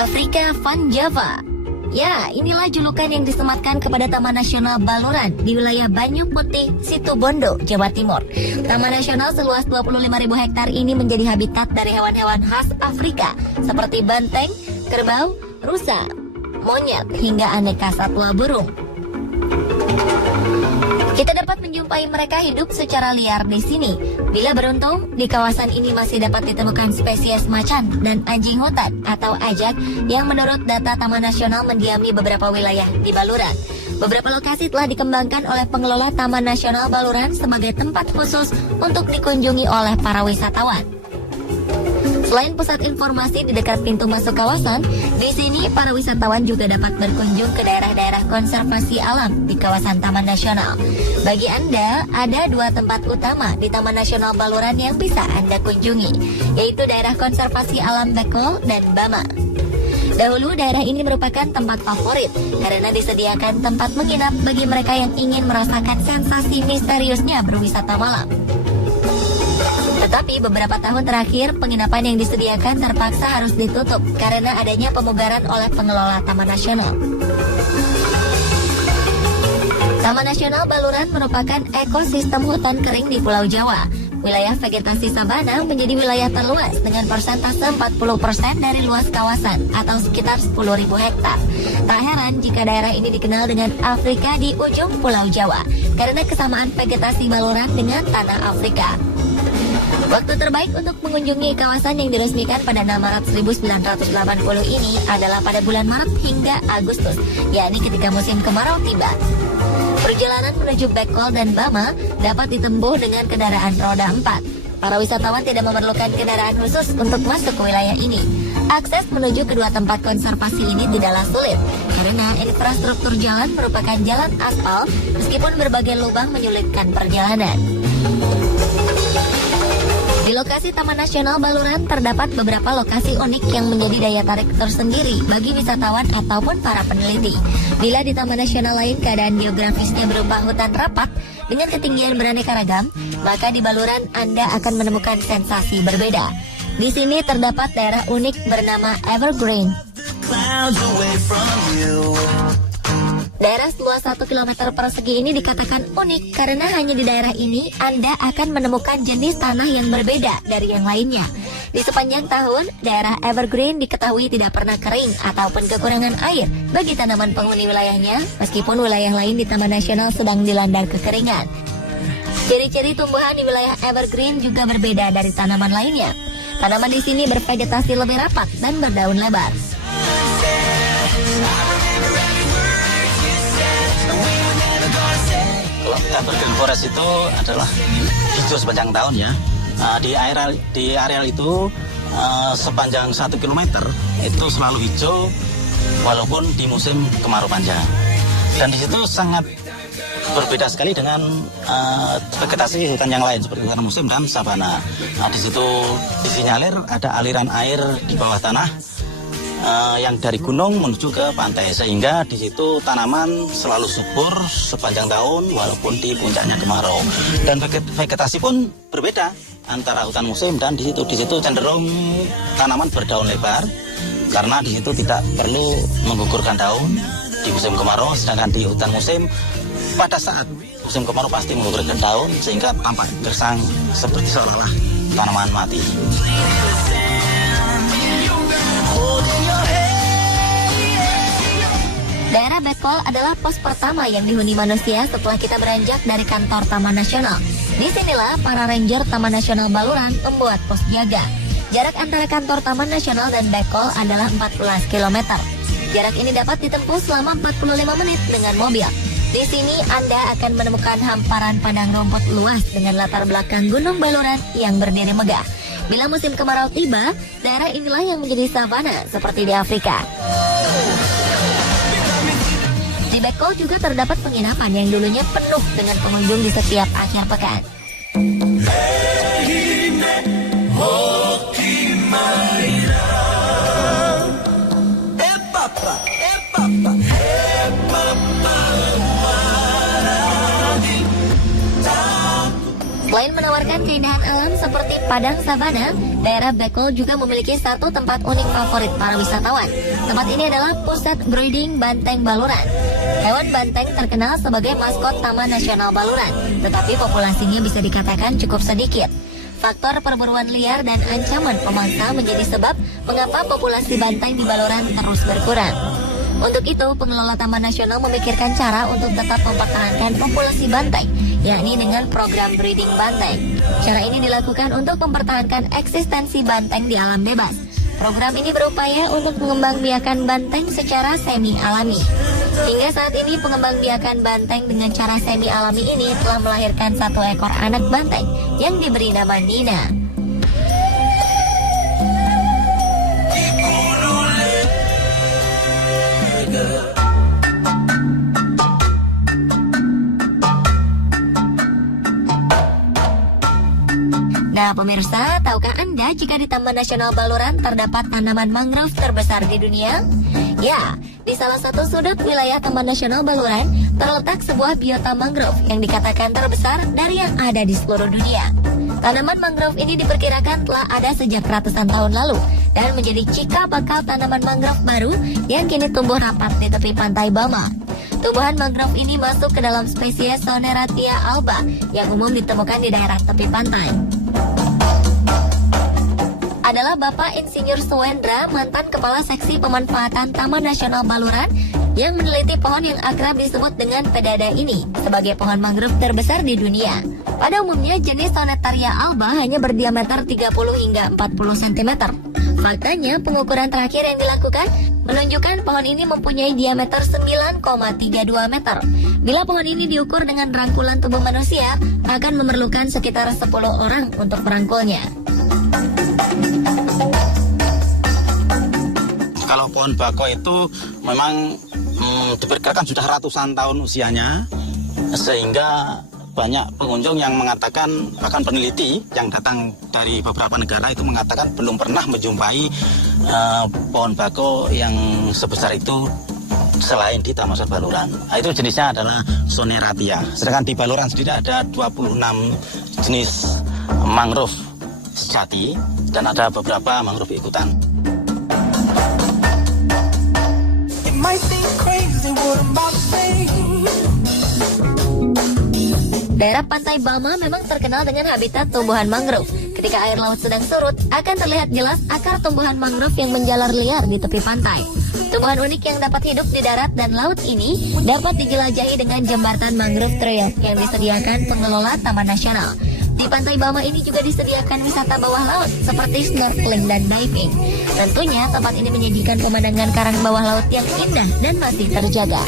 Afrika Van Java. Ya, inilah julukan yang disematkan kepada Taman Nasional Baluran di wilayah Banyu Putih, Situbondo, Jawa Timur. Taman Nasional seluas 25.000 hektar ini menjadi habitat dari hewan-hewan khas Afrika seperti banteng, kerbau, rusa, monyet, hingga aneka satwa burung. Kita dapat menjumpai mereka hidup secara liar di sini. Bila beruntung, di kawasan ini masih dapat ditemukan spesies macan dan anjing hutan atau ajak yang menurut data Taman Nasional mendiami beberapa wilayah di Baluran. Beberapa lokasi telah dikembangkan oleh pengelola Taman Nasional Baluran sebagai tempat khusus untuk dikunjungi oleh para wisatawan. Selain pusat informasi di dekat pintu masuk kawasan, di sini para wisatawan juga dapat berkunjung ke daerah-daerah konservasi alam di kawasan Taman Nasional. Bagi Anda, ada dua tempat utama di Taman Nasional Baluran yang bisa Anda kunjungi, yaitu daerah konservasi alam Bekol dan Bama. Dahulu daerah ini merupakan tempat favorit karena disediakan tempat menginap bagi mereka yang ingin merasakan sensasi misteriusnya berwisata malam. Tetapi beberapa tahun terakhir, penginapan yang disediakan terpaksa harus ditutup karena adanya pemugaran oleh pengelola Taman Nasional. Taman Nasional Baluran merupakan ekosistem hutan kering di Pulau Jawa. Wilayah vegetasi sabana menjadi wilayah terluas dengan persentase 40% dari luas kawasan atau sekitar 10.000 hektar. Tak heran jika daerah ini dikenal dengan Afrika di ujung Pulau Jawa karena kesamaan vegetasi Baluran dengan tanah Afrika. Waktu terbaik untuk mengunjungi kawasan yang diresmikan pada 6 Maret 1980 ini adalah pada bulan Maret hingga Agustus, yakni ketika musim kemarau tiba. Perjalanan menuju Bekol dan Bama dapat ditempuh dengan kendaraan roda 4. Para wisatawan tidak memerlukan kendaraan khusus untuk masuk ke wilayah ini. Akses menuju kedua tempat konservasi ini tidaklah sulit, karena infrastruktur jalan merupakan jalan aspal meskipun berbagai lubang menyulitkan perjalanan. Di lokasi Taman Nasional Baluran terdapat beberapa lokasi unik yang menjadi daya tarik tersendiri bagi wisatawan ataupun para peneliti. Bila di Taman Nasional lain keadaan geografisnya berupa hutan rapat dengan ketinggian beraneka ragam, maka di Baluran Anda akan menemukan sensasi berbeda. Di sini terdapat daerah unik bernama Evergreen. Daerah seluas 1 km persegi ini dikatakan unik karena hanya di daerah ini Anda akan menemukan jenis tanah yang berbeda dari yang lainnya. Di sepanjang tahun, daerah Evergreen diketahui tidak pernah kering ataupun kekurangan air bagi tanaman penghuni wilayahnya, meskipun wilayah lain di Taman Nasional sedang dilanda kekeringan. Ciri-ciri tumbuhan di wilayah Evergreen juga berbeda dari tanaman lainnya. Tanaman di sini bervegetasi lebih rapat dan berdaun lebar. Evergreen Forest itu adalah hijau sepanjang tahun ya. Di areal itu sepanjang 1 km itu selalu hijau walaupun di musim kemarau panjang. Dan di situ sangat berbeda sekali dengan vegetasi hutan yang lain seperti hutan musim dan sabana. Di situ disinyalir ada aliran air di bawah tanah yang dari gunung menuju ke pantai, sehingga di situ tanaman selalu subur sepanjang tahun walaupun di puncaknya kemarau. Dan vegetasi pun berbeda antara hutan musim dan di situ cenderung tanaman berdaun lebar karena di situ tidak perlu menggugurkan daun di musim kemarau, sedangkan di hutan musim pada saat musim kemarau pasti menggugurkan daun sehingga tampak gersang seperti seolah-olah tanaman mati. Daerah Bekol adalah pos pertama yang dihuni manusia setelah kita beranjak dari kantor Taman Nasional. Disinilah para ranger Taman Nasional Baluran membuat pos jaga. Jarak antara kantor Taman Nasional dan Bekol adalah 14 km. Jarak ini dapat ditempuh selama 45 menit dengan mobil. Di sini Anda akan menemukan hamparan padang rumput luas dengan latar belakang Gunung Baluran yang berdiri megah. Bila musim kemarau tiba, daerah inilah yang menjadi savana seperti di Afrika. Di Bekol juga terdapat penginapan yang dulunya penuh dengan pengunjung di setiap akhir pekan. menawarkan keindahan alam seperti padang sabana, daerah Bekol juga memiliki satu tempat unik favorit para wisatawan. Tempat ini adalah pusat breeding banteng Baluran. Hewan banteng terkenal sebagai maskot Taman Nasional Baluran, tetapi populasinya bisa dikatakan cukup sedikit. Faktor perburuan liar dan ancaman pemangsa menjadi sebab mengapa populasi banteng di Baluran terus berkurang. Untuk itu, pengelola Taman Nasional memikirkan cara untuk tetap mempertahankan populasi banteng, yakni dengan program breeding banteng. Cara ini dilakukan untuk mempertahankan eksistensi banteng di alam bebas. Program ini berupaya untuk mengembangbiakan banteng secara semi-alami. Hingga saat ini, pengembangbiakan banteng dengan cara semi-alami ini telah melahirkan 1 ekor anak banteng yang diberi nama Nina. Nah pemirsa, tahukah Anda jika di Taman Nasional Baluran terdapat tanaman mangrove terbesar di dunia? Ya, di salah satu sudut wilayah Taman Nasional Baluran terletak sebuah biota mangrove yang dikatakan terbesar dari yang ada di seluruh dunia. Tanaman mangrove ini diperkirakan telah ada sejak ratusan tahun lalu dan menjadi cikal bakal tanaman mangrove baru yang kini tumbuh rapat di tepi pantai Bama. Tumbuhan mangrove ini masuk ke dalam spesies Soneratia alba yang umum ditemukan di daerah tepi pantai. Adalah Bapak Insinyur Suwendra, mantan Kepala Seksi Pemanfaatan Taman Nasional Baluran, yang meneliti pohon yang akrab disebut dengan pedada ini sebagai pohon mangrove terbesar di dunia. Pada umumnya, jenis Soneratia alba hanya berdiameter 30 hingga 40 cm. Faktanya, pengukuran terakhir yang dilakukan menunjukkan pohon ini mempunyai diameter 9,32 meter. Bila pohon ini diukur dengan rangkulan tubuh manusia, akan memerlukan sekitar 10 orang untuk merangkulnya. Kalau pohon bako itu memang diperkirakan sudah ratusan tahun usianya, sehingga banyak pengunjung yang mengatakan, bahkan peneliti yang datang dari beberapa negara itu mengatakan belum pernah menjumpai pohon bako yang sebesar itu selain di Taman Nasional Baluran. Itu jenisnya adalah Soneratia. Sedangkan di Baluran sendiri ada 26 jenis mangrove sejati dan ada beberapa mangrove ikutan. Daerah Pantai Bama memang terkenal dengan habitat tumbuhan mangrove. Ketika air laut sedang surut, akan terlihat jelas akar tumbuhan mangrove yang menjalar liar di tepi pantai. Tumbuhan unik yang dapat hidup di darat dan laut ini dapat dijelajahi dengan jembatan mangrove trail yang disediakan pengelola Taman Nasional. Di Pantai Bama ini juga disediakan wisata bawah laut seperti snorkeling dan diving. Tentunya tempat ini menyajikan pemandangan karang bawah laut yang indah dan masih terjaga.